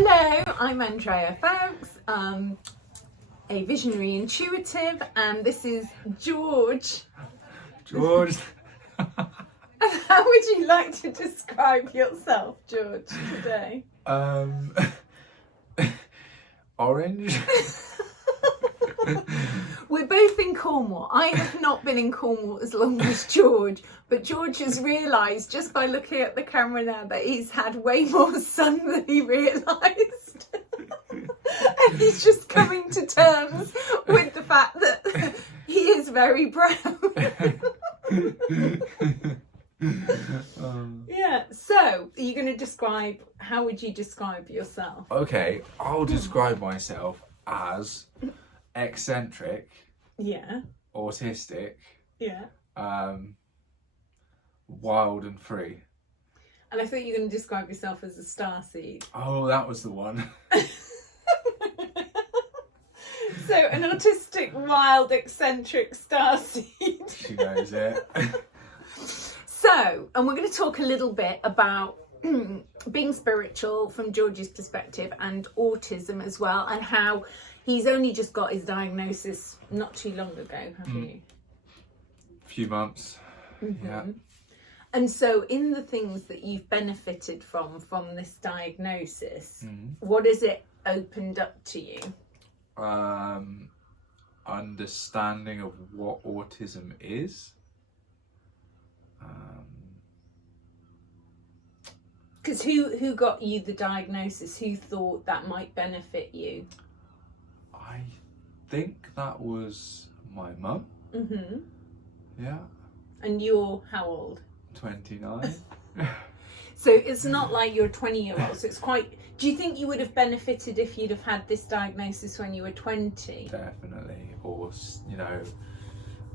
Hello, I'm Andrea Foulkes, a visionary intuitive, and this is George. George. How would you like to describe yourself, George, today? Orange. We're both in Cornwall. I have not been in Cornwall as long as George, but George has realised just by looking at the camera now that he's had way more sun than he realised. And he's just coming to terms with the fact that he is very brown. Yeah, so are you going to describe, how would you describe yourself? Okay, I'll describe myself as eccentric, Yeah, autistic, yeah. wild and free. And I thought you were going to describe yourself as a starseed. Oh, that was the one. So an autistic, wild, eccentric starseed. She knows it. So, and we're going to talk a little bit about being spiritual from George's perspective and autism as well, and how he's only just got his diagnosis not too long ago, have you? Few months. Mm-hmm. Yeah. And so in the things that you've benefited from this diagnosis, what has it opened up to you? Understanding of what autism is. Because who got you the diagnosis? Who thought that might benefit you? I think that was my mum. Mm-hmm. Yeah. And you're how old? 29. So it's not like you're a 20-year-old. So it's quite. Do you think you would have benefited if you'd have had this diagnosis when you were 20? Definitely. Or, you know,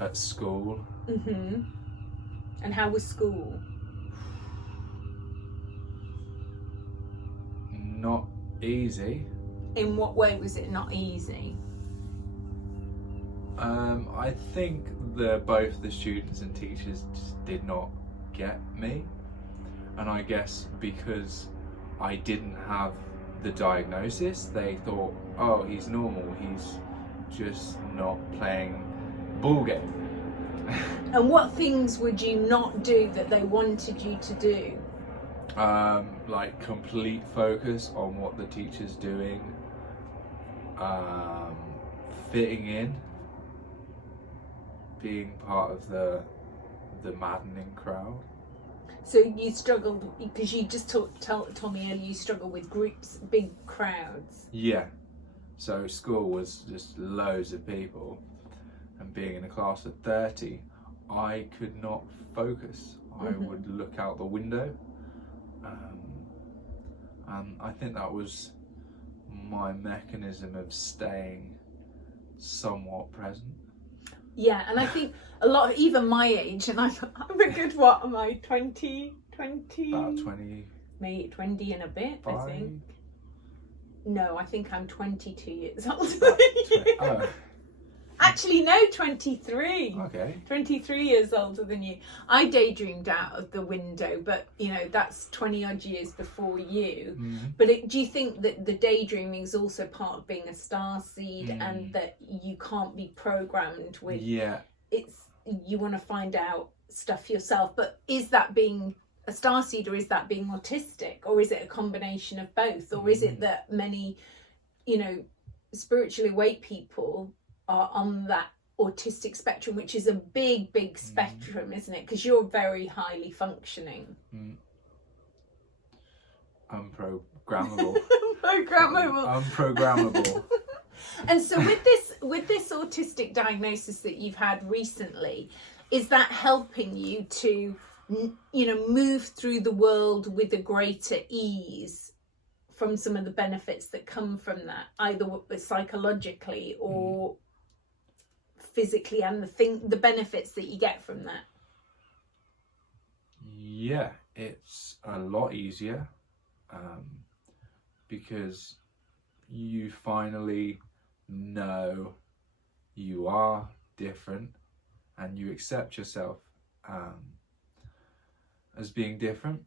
at school. Mm-hmm. And how was school? Not easy. In what way was it not easy? I think both the students and teachers just did not get me. And I guess because I didn't have the diagnosis, they thought, oh, he's normal, he's just not playing ball game. And what things would you not do that they wanted you to do? Like complete focus on what the teacher's doing, fitting in, being part of the maddening crowd. So you struggled, because you just told me earlier you struggle with groups, big crowds. Yeah. So school was just loads of people, and being in a class of 30, I could not focus. I would look out the window. And I think that was my mechanism of staying somewhat present. Yeah, and I think a lot of, even my age, and I'm a good, what am I, 20? About 20. Maybe 20 and a bit, 5. I think. No, I think I'm 22 years older than you. Oh. Actually, no, 23. Okay. 23 years older than you. I daydreamed out of the window, but, you know, that's 20 odd years before you. But do you think that the daydreaming is also part of being a starseed, and that you can't be programmed with... Yeah. You want to find out stuff yourself, but is that being a starseed, or is that being autistic, or is it a combination of both, or is it that many, you know, spiritually awake people are on that autistic spectrum, which is a big spectrum, isn't it? Because you're very highly functioning. Unprogrammable. Unprogrammable. And so with this autistic diagnosis that you've had recently, is that helping you to, you know, move through the world with a greater ease from some of the benefits that come from that, either psychologically or physically, and the benefits that you get from that? Yeah, it's a lot easier, because you finally know you are different, and you accept yourself as being different.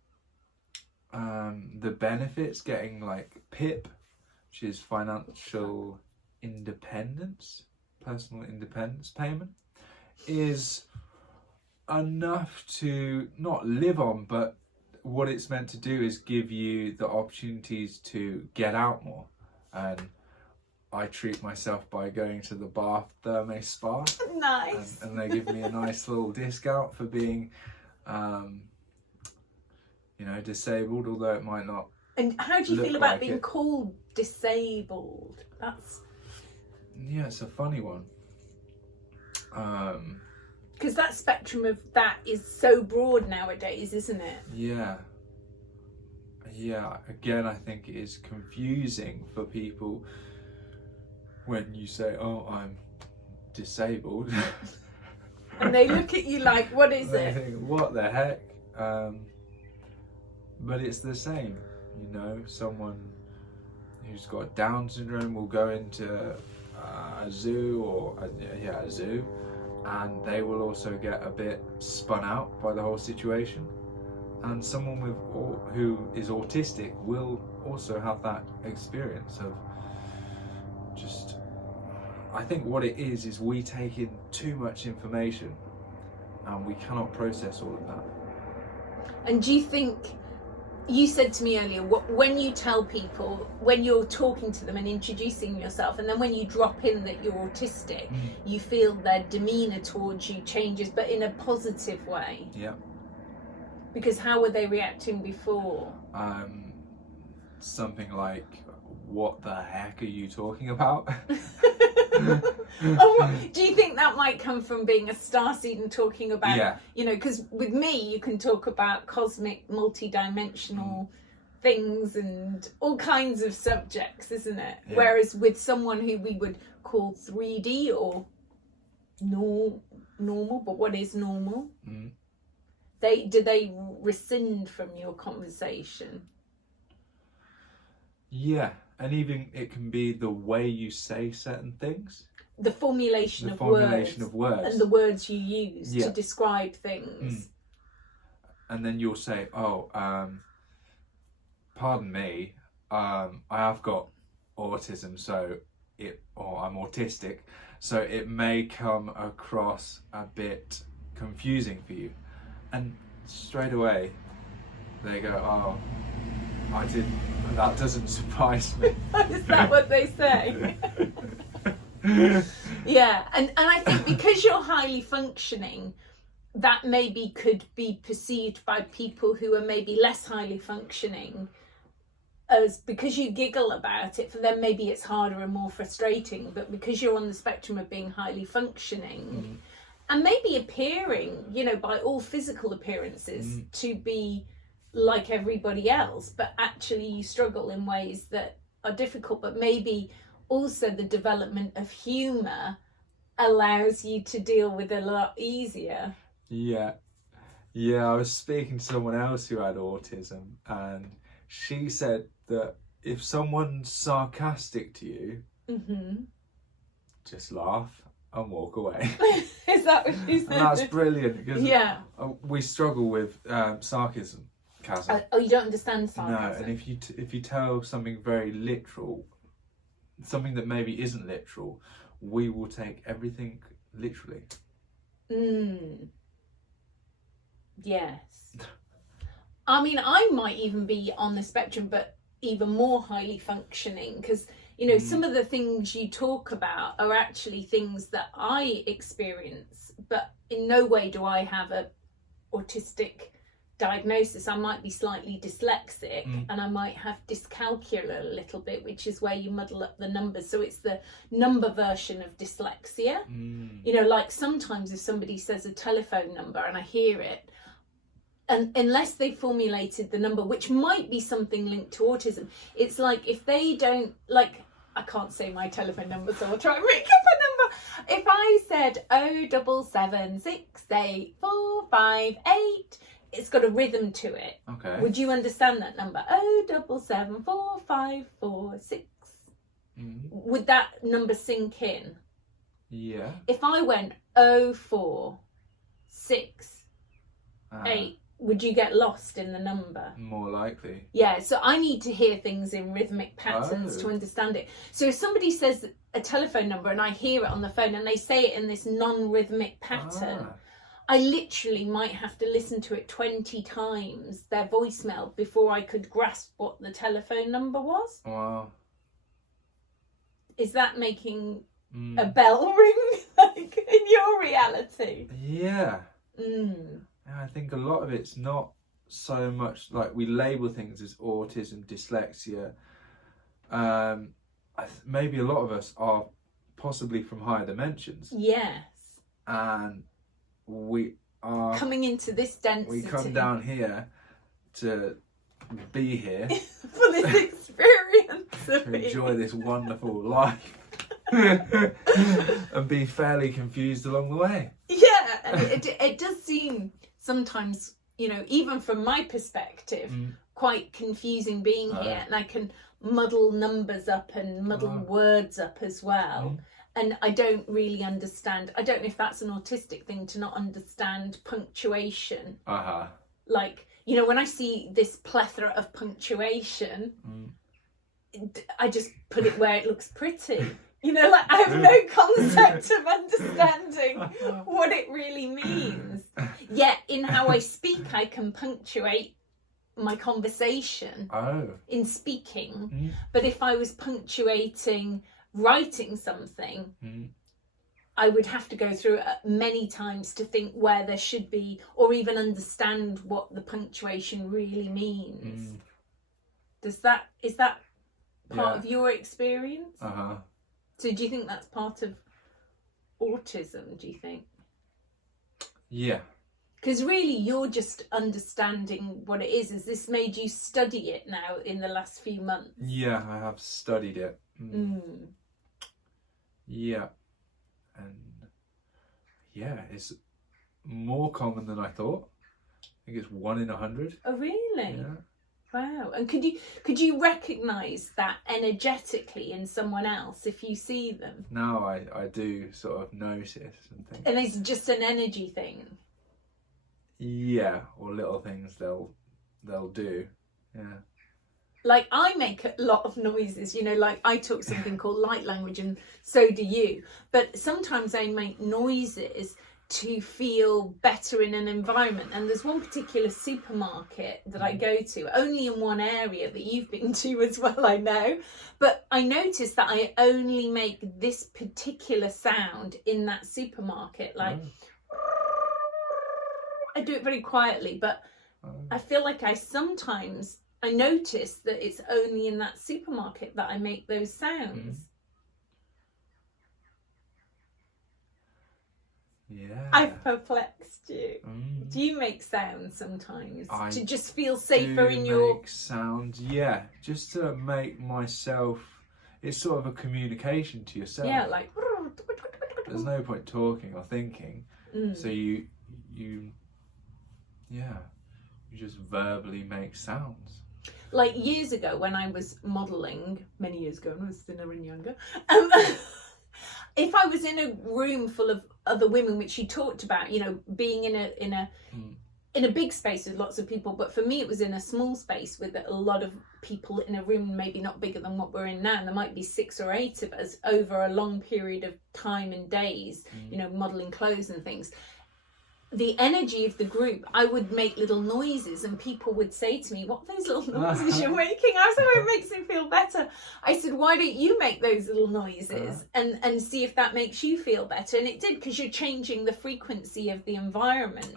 the benefits, getting like PIP, which is financial independence, personal independence payment, is enough to not live on, but what it's meant to do is give you the opportunities to get out more. And I treat myself by going to the Bath Therme Spa. Nice. And they give me a nice little discount for being, disabled, although it might not. And how do you look feel about like being it. called disabled? Yeah, it's a funny one. Because that spectrum of that is so broad nowadays, isn't it? Yeah. Again, I think it is confusing for people when you say, "Oh, I'm disabled," And they look at you like, "What is they it?" think, "What the heck?" But it's the same, Someone who's got Down syndrome will go into a zoo or a zoo, and they will also get a bit spun out by the whole situation. And someone who is autistic will also have that experience of just. I think what it is we take in too much information, and we cannot process all of that. And do you think, you said to me earlier, when you tell people, when you're talking to them and introducing yourself, and then when you drop in that you're autistic, you feel their demeanour towards you changes, but in a positive way? Yeah. Because how were they reacting before? Something like, "What the heck are you talking about?" Do you think that might come from being a starseed and talking about, because with me you can talk about cosmic, multi-dimensional things and all kinds of subjects, isn't it? Yeah. Whereas with someone who we would call 3D or normal, but what is normal? Do they rescind from your conversation? Yeah, and even it can be the way you say certain things. The formulation of words. And the words you use to describe things. And then you'll say, "Oh, pardon me, I have got autism, or I'm autistic, so it may come across a bit confusing for you." And straight away they go, "Oh, that doesn't surprise me." Is that what they say? Yeah, and I think because you're highly functioning, that maybe could be perceived by people who are maybe less highly functioning as, because you giggle about it, for them maybe it's harder and more frustrating, but because you're on the spectrum of being highly functioning and maybe appearing, by all physical appearances to be like everybody else, but actually you struggle in ways that are difficult, but maybe also the development of humour allows you to deal with it a lot easier. Yeah, I was speaking to someone else who had autism, and she said that if someone's sarcastic to you, just laugh and walk away. Is that what she said? And that's brilliant, because we struggle with sarcasm. You don't understand sarcasm? No, and if you tell something very literal, something that maybe isn't literal, we will take everything literally. Yes. I mean, I might even be on the spectrum, but even more highly functioning, because some of the things you talk about are actually things that I experience, but in no way do I have a autistic diagnosis. I might be slightly dyslexic and I might have dyscalculia a little bit, which is where you muddle up the numbers. So it's the number version of dyslexia. Like sometimes if somebody says a telephone number and I hear it, and unless they formulated the number, which might be something linked to autism, it's like if they don't, like, I can't say my telephone number, so I'll try and make up a number. If I said 077684588, it's got a rhythm to it. Okay. Would you understand that number? 0774546. Would that number sink in? Yeah. If I went 04681, would you get lost in the number? More likely. Yeah, so I need to hear things in rhythmic patterns to understand it. So if somebody says a telephone number and I hear it on the phone and they say it in this non-rhythmic pattern, I literally might have to listen to it 20 times, their voicemail, before I could grasp what the telephone number was. Wow. Is that making a bell ring, like, in your reality? Yeah. I think a lot of it's not so much like we label things as autism, dyslexia. Maybe a lot of us are possibly from higher dimensions. Yes. And we are coming into this density. We come down here to be here for this experience to enjoy this wonderful life and be fairly confused along the way. Yeah, and it does seem sometimes, you know, even from my perspective, quite confusing being here, and I can muddle numbers up and muddle words up as well. And I don't really understand. I don't know if that's an autistic thing to not understand punctuation. Like, you know, when I see this plethora of punctuation, I just put it where it looks pretty. You know, like I have no concept of understanding what it really means. Yet in how I speak, I can punctuate my conversation in speaking. But if I was punctuating writing something, I would have to go through it many times to think where there should be, or even understand what the punctuation really means. Is that part of your experience? So do you think that's part of autism, do you think? Yeah. Because really you're just understanding what it is. Has this made you study it now in the last few months? Yeah, I have studied it. Yeah. And yeah, it's more common than I thought. I think it's 1 in 100. Oh, really? Yeah. Wow. And could you recognise that energetically in someone else if you see them? Now I do sort of notice and think. And it's just an energy thing? Yeah, or little things they'll do. Yeah. Like I make a lot of noises, you know, like I talk something called light language and so do you. But sometimes I make noises to feel better in an environment. And there's one particular supermarket that I go to, only in one area that you've been to as well, I know. But I noticed that I only make this particular sound in that supermarket. Like, I do it very quietly, but I feel like I notice that it's only in that supermarket that I make those sounds. Yeah. I've perplexed you. Do you make sounds sometimes to just feel safer in your... make sounds, yeah, just to make myself... It's sort of a communication to yourself. Yeah, like... There's no point talking or thinking, so you just verbally make sounds. Like years ago when I was modelling, many years ago when I was thinner and younger, if I was in a room full of other women, which you talked about, you know, being in a big space with lots of people, but for me it was in a small space with a lot of people in a room, maybe not bigger than what we're in now, and there might be 6 or 8 of us over a long period of time and days, you know, modelling clothes and things. The energy of the group, I would make little noises and people would say to me, what are those little noises you're making? I said, oh, it makes me feel better. I said, why don't you make those little noises and see if that makes you feel better? And it did, because you're changing the frequency of the environment.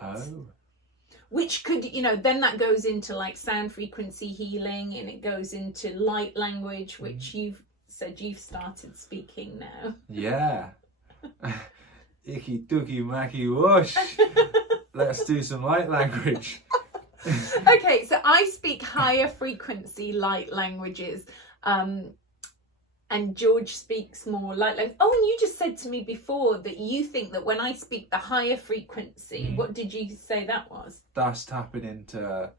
Which could, you know, then that goes into like sound frequency healing, and it goes into light language, which you've said you've started speaking now. Yeah. Icky dookie macky whoosh. Let's do some light language. Okay, so I speak higher frequency light languages, and George speaks more light language. Oh, and you just said to me before that you think that when I speak the higher frequency, what did you say that was? That's tapping into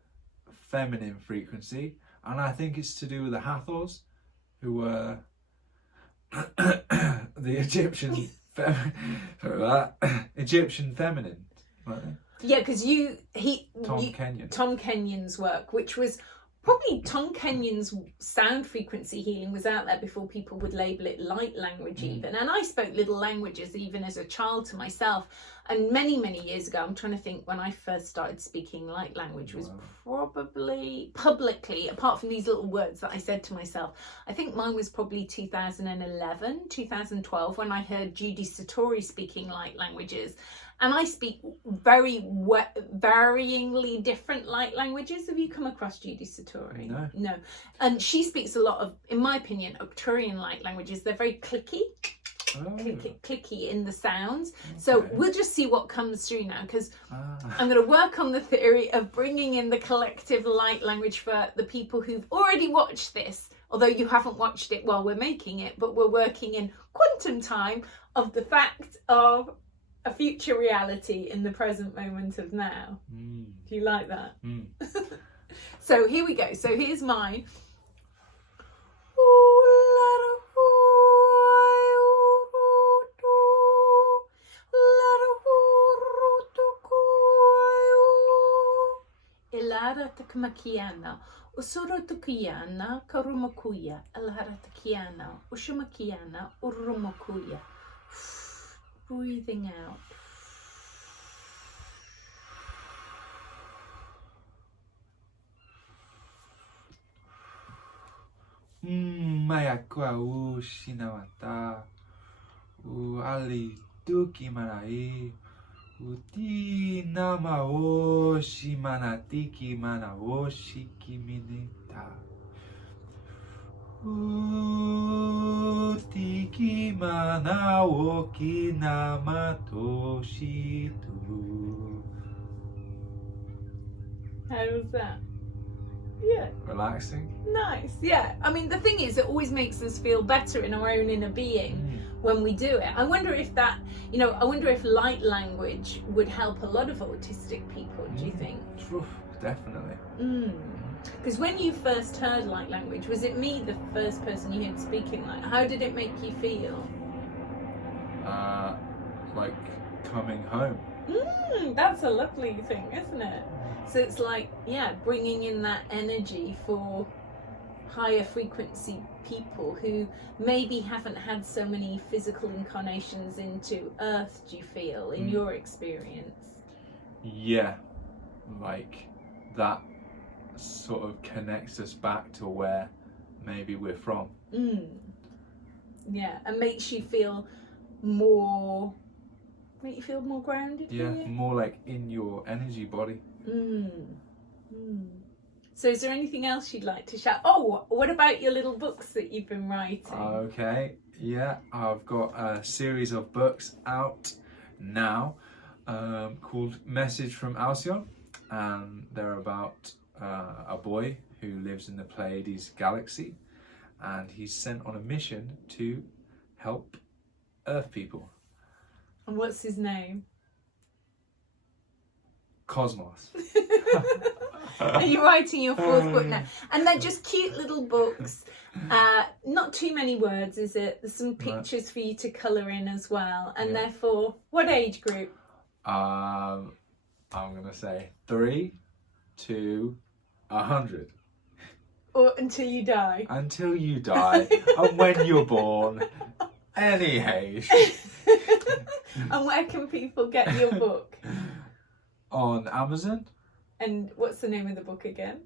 feminine frequency, and I think it's to do with the Hathors, who were the Egyptian Egyptian feminine, weren't they? Yeah, because Tom Kenyon's work, which was probably Tom Kenyon's sound frequency healing was out there before people would label it light language even. And I spoke little languages even as a child to myself. And many, many years ago, I'm trying to think when I first started speaking light language was probably publicly, apart from these little words that I said to myself, I think mine was probably 2011, 2012 when I heard Judy Satori speaking light languages. And I speak varyingly different light languages. Have you come across Judy Satori? No. And she speaks a lot of, in my opinion, Arcturian light languages. They're very clicky. Clicky in the sounds. So we'll just see what comes through now, because I'm going to work on the theory of bringing in the collective light language for the people who've already watched this, although you haven't watched it while we're making it, but we're working in quantum time of the fact of a future reality in the present moment of now. Do you like that? So here we go. So here's mine. Elara takmakiana, usuro tukiana, karumakuya, elara takiana, ushamakiana, urumakuya. Breathing out. Maya kwa shinawata. Ali tuki marai. Uti nama o shimanatiki mana o shikiminita. Tiki mana o kinama toshitu. How was that? Yeah. Relaxing. Nice. Yeah. I mean, the thing is, it always makes us feel better in our own inner being when we do it. I wonder if that, I wonder if light language would help a lot of autistic people, do you think? Definitely. Because when you first heard light language, was it me, the first person you heard speaking light? How did it make you feel? Like coming home. That's a lovely thing, isn't it? So it's like, bringing in that energy for higher frequency people who maybe haven't had so many physical incarnations into Earth, do you feel, in your experience? Yeah, like that sort of connects us back to where maybe we're from. Yeah, and makes you feel more grounded. Yeah, more like in your energy body. So is there anything else you'd like to share? Oh, what about your little books that you've been writing? Okay, yeah, I've got a series of books out now called Message from Alcyon, and they're about a boy who lives in the Pleiades galaxy, and he's sent on a mission to help Earth people. And what's his name? Cosmos. And you're writing your fourth book now, and they're just cute little books. Not too many words, is it? There's some pictures for you to colour in as well, and they're for what age group? I'm gonna say 3 to 100. Or until you die. Until you die, and when you're born, any age. And where can people get your book? On Amazon. And what's the name of the book again?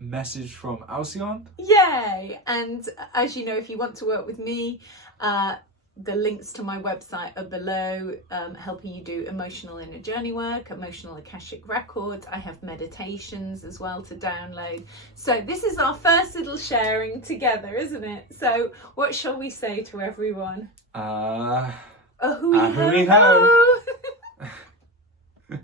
Message from Alcyon. Yay! And as you know, if you want to work with me, the links to my website are below, helping you do emotional inner journey work, emotional Akashic records. I have meditations as well to download. So this is our first little sharing together, isn't it? So what shall we say to everyone? Ahui Ahui ho!